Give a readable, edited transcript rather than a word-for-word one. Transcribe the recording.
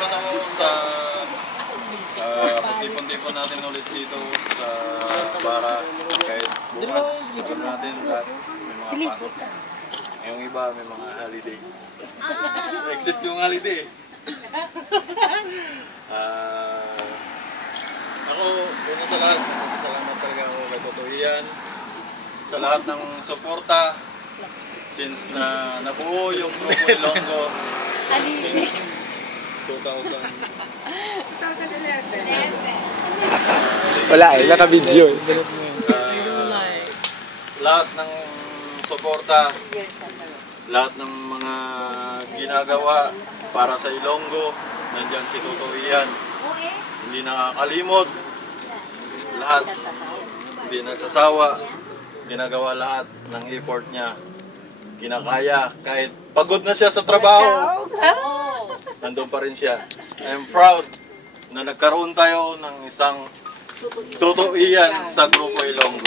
Nagpapasalamat ako sa pagtipon-tipon natin ulit dito sa Bara. Kahit bukas, alam natin lahat may mga pasok. Yung iba may mga holiday. Except yung holiday. Ako, una sa lahat, salamat talaga ako kay Totoo Ian. Sa lahat ng suporta. Since na nabuo yung grupo Ilonggo. Since 2011. Wala eh, naka-video. Lahat ng suporta, lahat ng mga ginagawa para sa Ilonggo, nandiyan si Totoo Ian. Hindi nakakalimot, lahat, hindi nagsasawa, ginagawa lahat ng effort niya. Kinakaya, kahit pagod na siya sa trabaho, nandun pa rin siya. I'm proud na nagkaroon tayo ng isang Totoo Ian sa Grupo Ilonggo.